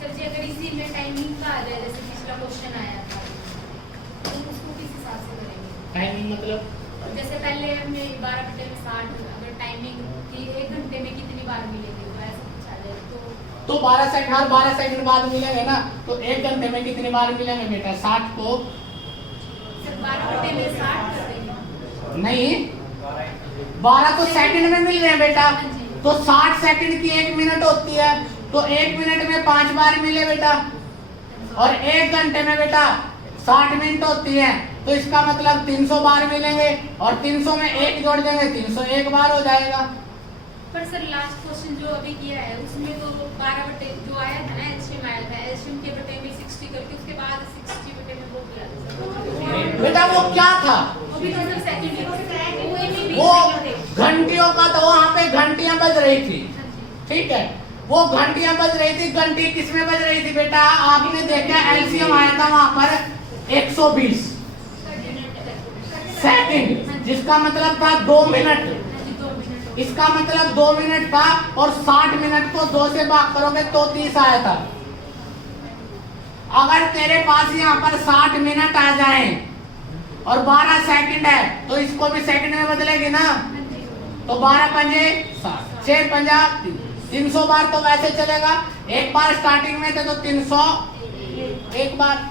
सर जी अगर इसी में टाइमिंग का आ जाए, जैसे पिछला क्वेश्चन आया था, तो उसको किस हिसाब से करेंगे? टाइमिंग मतलब जैसे पहले हमें 12/60 अगर टाइमिंग की 1 घंटे में कितनी बार मिलेगी, ऐसा कुछ आ जाए तो 12 सेकंड, हर 12 सेकंड बाद मिलेंगे ना, तो 1 घंटे में कितनी बार मिलेंगे बेटा? 60 को सर 12 घंटे में 60 कर देंगे। नहीं, 12 को सेकंड में मिल रहे हैं बेटा, तो 60 सेकंड की 1 मिनट होती है, तो 1 मिनट में 5 बार मिले बेटा, और 1 घंटे में बेटा 60 मिनट होती है, तो इसका मतलब 300 बार मिलेंगे, और 300 में 1 जोड़ देंगे 301 बार हो जाएगा। पर सर लास्ट क्वेश्चन जो अभी किया है उसमें तो 12 बटे जो आया था ना, एलसीएम आया था, एलसीएम के बटे में 60 करके उसके बाद 60 बटे में वो किया था बेटा। वो क्या था? वो भी तो सर सेकंड वो घंटियों का, तो वहाँ पे घंटियां बज रही थी। ठीक है, वो घंटियां बज रही थी। घंटी किसमें बज रही थी बेटा? आपने देखा एलसीएम आया था वहां पर 120 सेकंड, जिसका मतलब था 2 मिनट। इसका मतलब 2 मिनट था, और 60 मिनट को 2 से भाग करोगे तो 30 आया था। अगर तेरे पास यहाँ पर 60 मिनट आ जाए और 12 सेकंड है, तो इसको भी सेकंड में बदलेगी ना, तो 12 पंजे 60, 6 पंजा 300 बार तो वैसे चलेगा। एक बार स्टार्टिंग में थे तो 300 एक बार।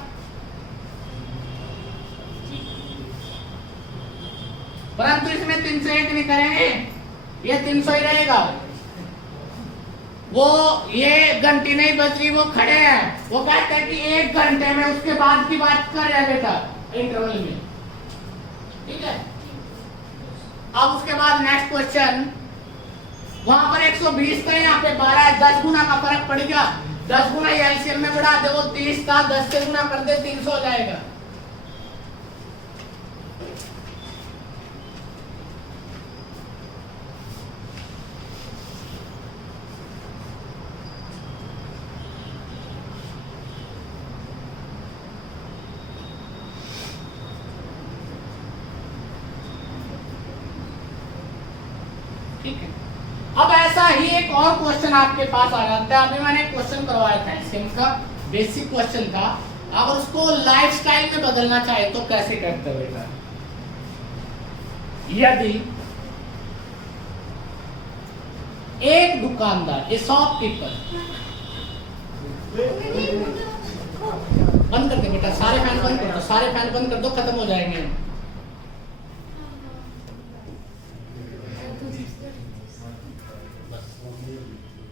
परंतु इसमें 301 नहीं करेंगे, ये 300 ही रहेगा। वो ये घंटी नहीं बज रही, वो खड़े हैं, वो कहते हैं कि 1 घंटे में, उसके बाद की बात कर रहे हैं बेटा इंटरवल में। ठीक है, अब उसके बाद नेक्स्ट क्वेश्चन, वहां पर 120 था, यहाँ पे 12 है, 10 गुना का फर्क पड़ गया। 10 गुना एलसीएम में बढ़ा दे, वो 30 था, 10 से गुना कर दे 300 हो जाएगा। एक और क्वेश्चन आपके पास आ जाता है। अभी मैंने क्वेश्चन करवाया था एलसीएम का, बेसिक क्वेश्चन था। अगर उसको लाइफस्टाइल में बदलना चाहे तो कैसे करते हो बेटा? यदि एक दुकानदार, ए शॉपकीपर, बंद कर दे बेटा, सारे फैन बंद कर दो, सारे फैन बंद कर दो, खत्म हो जाएंगे।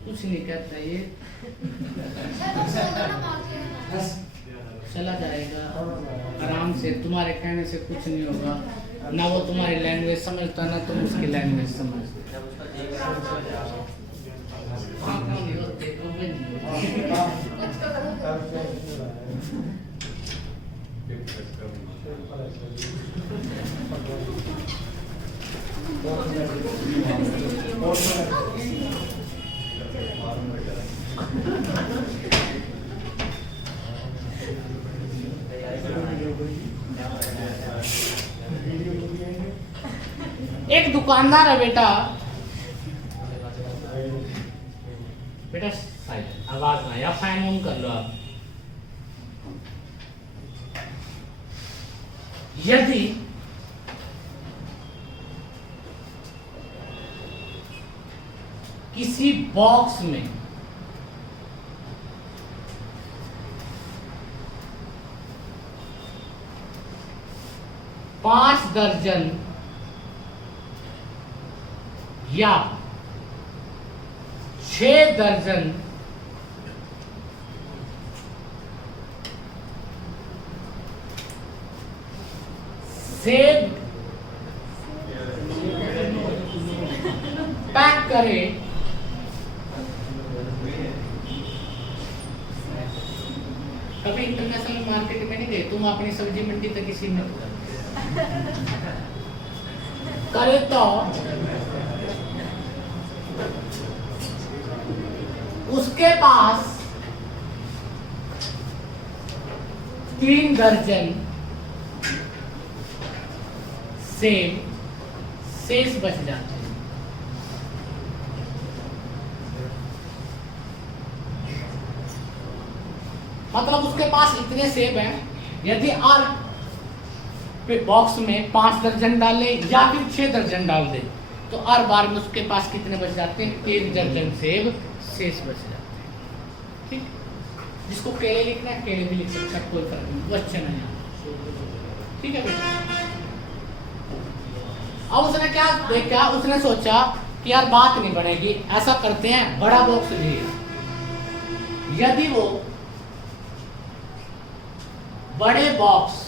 कुछ नहीं कहता ये, चला जाएगा आराम से, तुम्हारे कहने से कुछ नहीं होगा। ना वो तुम्हारी लैंग्वेज समझता, ना तुम उसकी लैंग्वेज समझते। एक दुकानदार है बेटा, बेटा आवाज ना, या फैन ऑन कर लो आप। यदि किसी बॉक्स में पांच दर्जन या 6 दर्जन सेब पैक करे कभी इंटरनेशनल मार्केट में नहीं गए तुम? अपनी सब्जी मंडी तक किसी में करे तो उसके पास 3 दर्जन सेब शेष बच जाते हैं। मतलब उसके पास इतने सेब हैं, यदि और बॉक्स में 5 दर्जन डाले या फिर 6 दर्जन डाल दे तो हर बार में उसके पास कितने बच जाते हैं? 3 दर्जन सेब शेष बच जाते हैं। ठीक, जिसको केले लिखना है केले भी लिख सकता है, कोई फर्क नहीं, वो अच्छे नहीं। ठीक है बेटा। अब उसने क्या देखा, उसने सोचा कि यार बात नहीं बनेगी, ऐसा करते हैं बड़ा बॉक्स लिया। यदि वो बड़े बॉक्स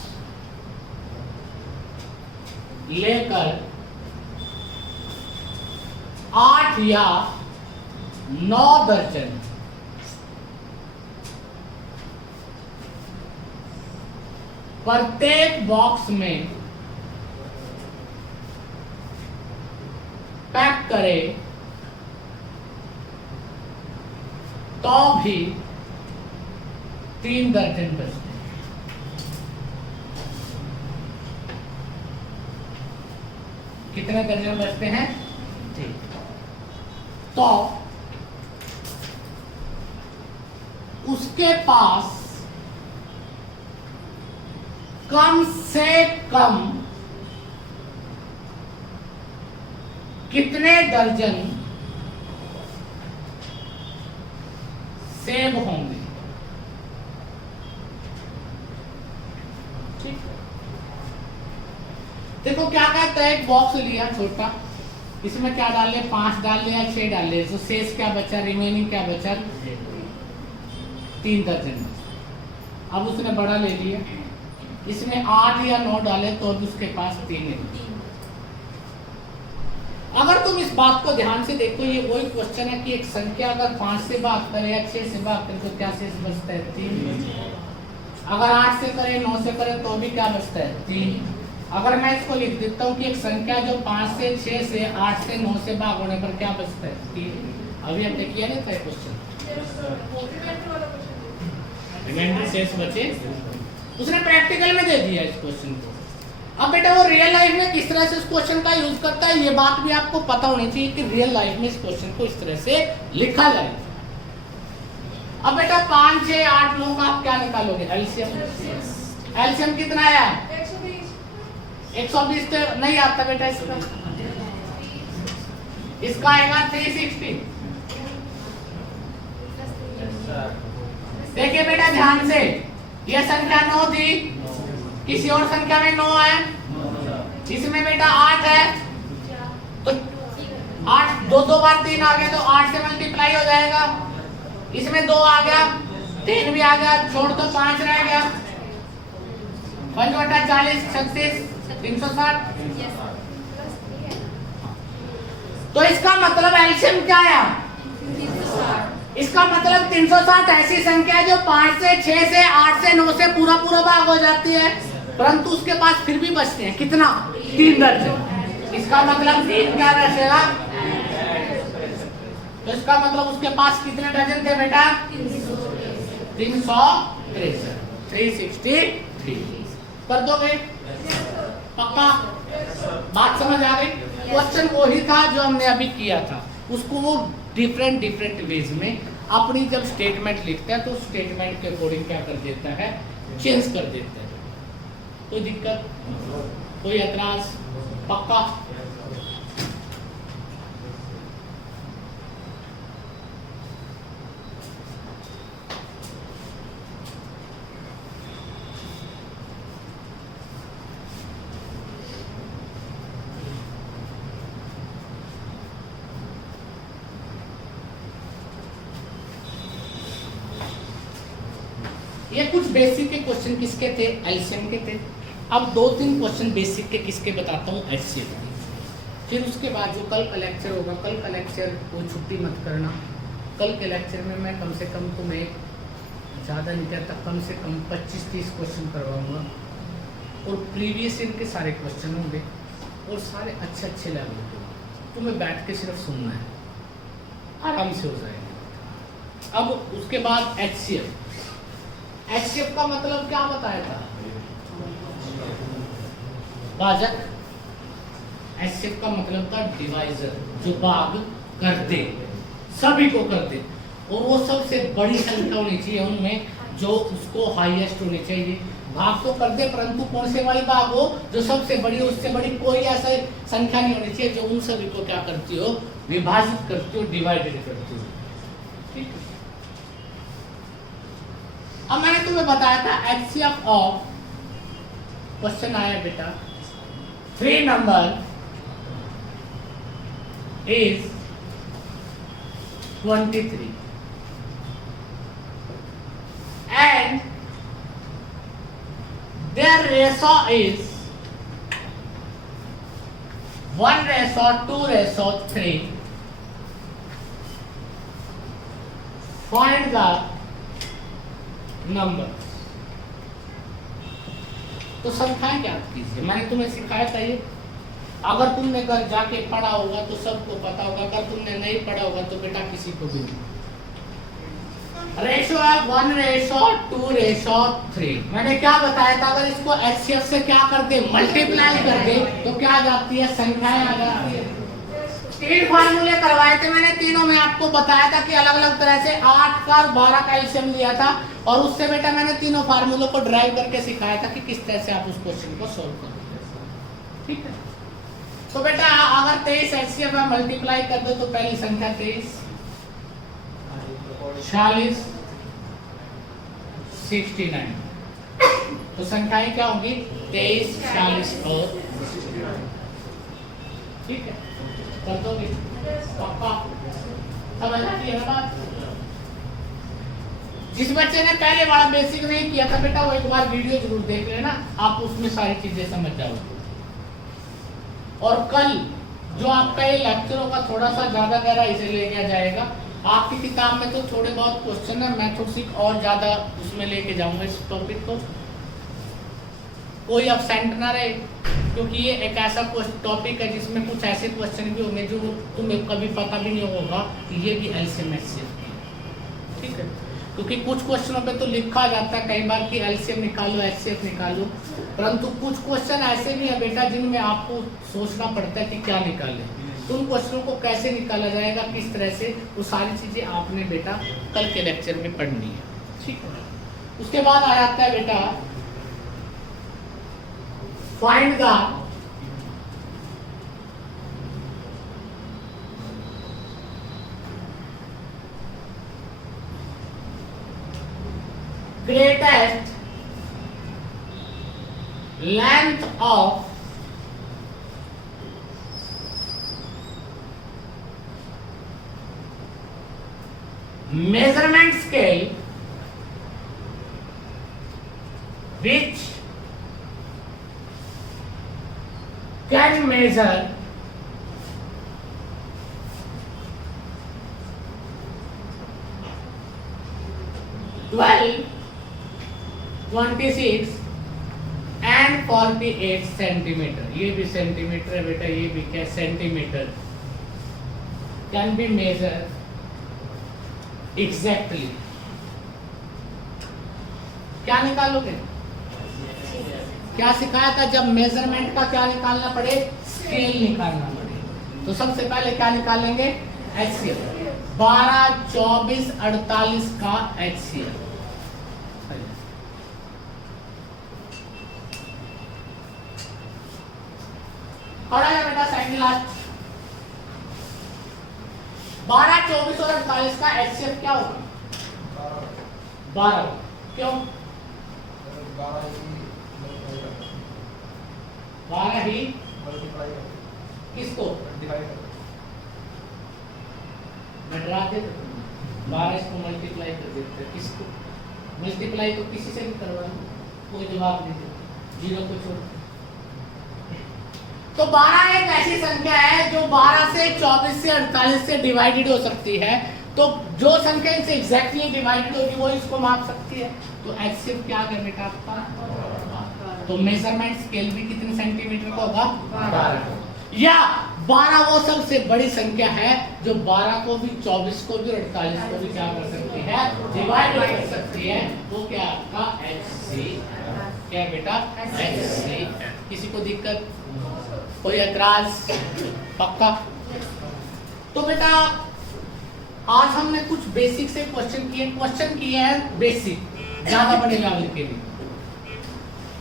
लेकर 8 या 9 दर्जन प्रत्येक बॉक्स में पैक करे तो भी 3 दर्जन बचते। कितने दर्जन बचते हैं? तो उसके पास कम से कम कितने दर्जन सेब होंगे? ठीक, देखो क्या कहता है, एक बॉक्स लिया छोटा, इसमें क्या डाल ले? 5 डाल ले या 6 डाल ले, तो शेष क्या बचा? रिमेनिंग क्या बचा? 3 दर्जन। अब उसने बड़ा ले लिया, इसमें 8 या 9 डाले तो अब उसके पास 3 है। अगर तुम इस बात को ध्यान से देखो, ये वही क्वेश्चन है कि एक संख्या अगर 5 से भाग करे या 6 से भाग करे तो क्या शेष बचता है? 3। अगर 8 से करे 9 से करे तो भी क्या बचता है? 3। अगर मैं इसको लिख देता हूँ कि एक संख्या जो 5 से 6 से 8 से 9 से भाग होने पर क्या बचता है? 3। अभी हमने किया नहीं था क्वेश्चन, रिमाइंडर शेष बचे, उसने प्रैक्टिकल में दे दिया इस क्वेश्चन को। अब बेटा वो रियल लाइफ में किस तरह से इस क्वेश्चन का यूज करता है, ये बात भी आपको पता होनी चाहिए कि रियल लाइफ में इस क्वेश्चन को इस तरह से लिखा जाए। अब बेटा 5, 6, 8, 9 का आप क्या निकालोगे एलसीएम? एलसीएम कितना आया? 120 तो नहीं आता बेटा इसका। इसका आएगा 360। देखिए बेटा ध्यान से, ये संख्या 9 थी, किसी और संख्या में 9 है, इसमें बेटा 8 है, तो 8 दो बार 3 आ गया तो 8 से मल्टीप्लाई हो जाएगा। इसमें 2 आ गया, 3 भी आ गया, छोड़ दो 5 रह गया। 5/40 36 360। तो इसका मतलब एलसीएम क्या आया? इसका मतलब 360 ऐसी संख्या है जो 5 से 6 से 8 से 9 से पूरा भाग हो जाती है, परंतु उसके पास फिर भी बचते हैं कितना? 3 दर्जन। इसका मतलब 3 क्या बचेगा? तो इसका मतलब उसके पास कितने दर्जन थे बेटा? 363 363 कर दोगे? पक्का? बात समझ आ गई? क्वेश्चन वही था जो हमने अभी किया था, उसको वो डिफरेंट वेज में अपनी जब स्टेटमेंट लिखता है तो स्टेटमेंट के अकॉर्डिंग क्या कर देता है? चेंज कर देता है। कोई दिक्कत, कोई एतराज? पक्का? ये कुछ बेसिक के क्वेश्चन किसके थे? एलसीएम के थे। अब 2-3 क्वेश्चन बेसिक के किसके बताता हूँ? एचसीएफ के। फिर उसके बाद जो कल का लेक्चर होगा, कल का लेक्चर को छुट्टी मत करना। कल के लेक्चर में मैं कम से कम तुम्हें ज़्यादा नहीं कहता, कम से कम 25-30 क्वेश्चन करवाऊँगा और प्रीवियस ईयर के सारे क्वेश्चन होंगे और सारे अच्छे लेवल के। तुम्हें बैठ के सिर्फ सुनना है, आराम से हो जाएगा। अब उसके बाद एचसीएफ। एचसीएफ का मतलब क्या बताया था? भाजक। एचसीएफ का मतलब था डिवाइजर, जो भाग कर दे, सभी को कर दे, और वो सबसे बड़ी संख्या होनी चाहिए उनमें जो उसको हाईएस्ट होनी चाहिए। भाग तो कर दे परंतु कौन से वाली भाग हो? जो सबसे बड़ी हो, उससे बड़ी कोई ऐसा संख्या नहीं होनी चाहिए जो उन सभी को क्या करती हो? विभाजित करती हो, डिवाइडेड करती हो। ठीक है। अब मैंने तुम्हें बताया था एचसीएफ ऑफ, क्वेश्चन आया बेटा 3 number is 23 and their ratio is 1:2:3. Find the number. तो संख्याएं क्या कीजिए, मैंने तुम्हें सिखाया था ये। अगर तुमने घर जाके पढ़ा होगा तो सबको पता होगा, अगर तुमने नहीं पढ़ा होगा तो बेटा किसी को भी नहीं। रेशो है 1:2:3। मैंने क्या बताया था? अगर इसको एचसीएफ से क्या कर दे? मल्टीप्लाई कर दे तो क्या आ जाती है? संख्याएं आ जाती है। 3 फार्मूले करवाए थे मैंने, तीनों में आपको बताया था कि अलग अलग तरह से 8 का और 12 का एलसीएम लिया था, और उससे बेटा मैंने तीनों फार्मूलों को ड्राइव करके सिखाया था कि किस तरह से आप उस क्वेश्चन को सॉल्व करोगे। ठीक है। तो बेटा अगर 23 एचसीएफ में मल्टीप्लाई कर दो तो पहली संख्या 23, 46, 69। तो संख्याएं क्या होंगी? 23, 46 और। ठीक है, कर दोगे? पक्का? समझ आती है बात? जिस बच्चे ने पहले वाला बेसिक नहीं किया था बेटा, वो एक बार वीडियो जरूर देख लेना, आप उसमें सारी चीजें समझ जाओगे। और कल जो आपका ये लेक्चर होगा थोड़ा सा ज्यादा गहराई से ले गया जाएगा। आपकी किताब में तो थोड़े बहुत क्वेश्चन है, मैं थोड़ी सी और ज्यादा उसमें लेके जाऊंगा इस टॉपिक को। कोई अब्सेंट ना रहे, क्योंकि ये एक ऐसा टॉपिक है जिसमें कुछ ऐसे क्वेश्चन भी होंगे जो तुम्हें कभी पता भी नहीं होगा कि ये भी एलसीएम एचसीएफ है। ठीक है, क्योंकि कुछ क्वेश्चनों पे तो लिखा जाता है कई बार कि एलसीएम निकालो, एचसीएफ निकालो, परंतु कुछ क्वेश्चन ऐसे भी है बेटा जिनमें आपको सोचना पड़ता है कि क्या निकालें, तो उन क्वेश्चनों को कैसे निकाला जाएगा, किस तरह से, वो सारी चीजें आपने बेटा कल के लेक्चर में पढ़नी है, ठीक है। उसके बाद आ जाता है बेटा find the greatest length of measurement scale which can measure 12, 26 एंड 48 सेंटीमीटर। ये भी सेंटीमीटर है बेटा, ये भी क्या centimetre, can be measure exactly. क्या निकालोगे, क्या सिखाया था, जब मेजरमेंट का क्या निकालना पड़े, स्केल निकालना पड़े, तो सबसे पहले क्या निकालेंगे, HCF 12, 24, 48 का HCF। और आया बेटा सेकंड लास्ट 12, 24 और 48 का HCF क्या होगा, 12। क्यों 12 ही किसको मैं डरा दे, 12 इसको मल्टीप्लाई कर देते, किसको मल्टीप्लाई तो किसी से भी करवा, कोई जवाब नहीं देता, जीरो को छोड़। तो 12 एक ऐसी संख्या है जो 12 से 24 से 48 से डिवाइडेड हो सकती है, तो जो संख्या इनसे एग्जैक्टली डिवाइडेड होगी वो इसको माप सकती है। तो HCF क्या है बेटा आपका, तो मेजरमेंट स्केल भी कितने सेंटीमीटर का होगा, 12। या 12 वो सबसे बड़ी संख्या है जो 12 को भी, 24 को भी और 48 को भी क्या कर सकती है, डिवाइड कर सकती है, वो क्या आपका HCF, क्या बेटा HCF। किसी को दिक्कत, कोई ऐतराज, पक्का। तो बेटा आज हमने कुछ बेसिक से क्वेश्चन किए हैं बेसिक, ज्यादा बड़े लेवल के लिए।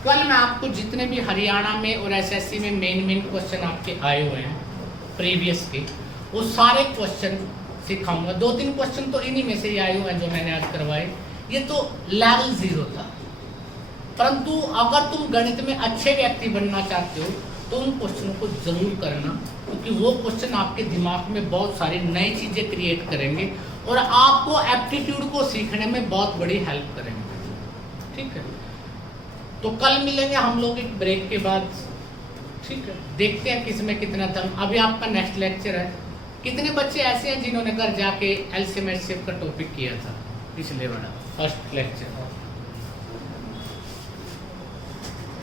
कल मैं आपको जितने भी हरियाणा में और एसएससी में मेन क्वेश्चन आपके आए हुए हैं प्रीवियस के, वो सारे क्वेश्चन सिखाऊंगा। 2-3 क्वेश्चन तो इन्हीं में से ही आए हुए हैं जो मैंने आज करवाए। ये तो लेवल 0 था, परंतु अगर तुम गणित में अच्छे व्यक्ति बनना चाहते हो तो उन क्वेश्चनों को जरूर करना, क्योंकि वो क्वेश्चन आपके दिमाग में बहुत सारी नई चीजें क्रिएट करेंगे और आपको एप्टीट्यूड को सीखने में बहुत बड़ी हेल्प करेंगे, ठीक है। तो कल मिलेंगे हम लोग एक ब्रेक के बाद, ठीक है। देखते हैं किसमें कितना दम। अभी आपका नेक्स्ट लेक्चर है। कितने बच्चे ऐसे हैं जिन्होंने घर जाके LCM HCF का टॉपिक किया था पिछले वाला फर्स्ट लेक्चर?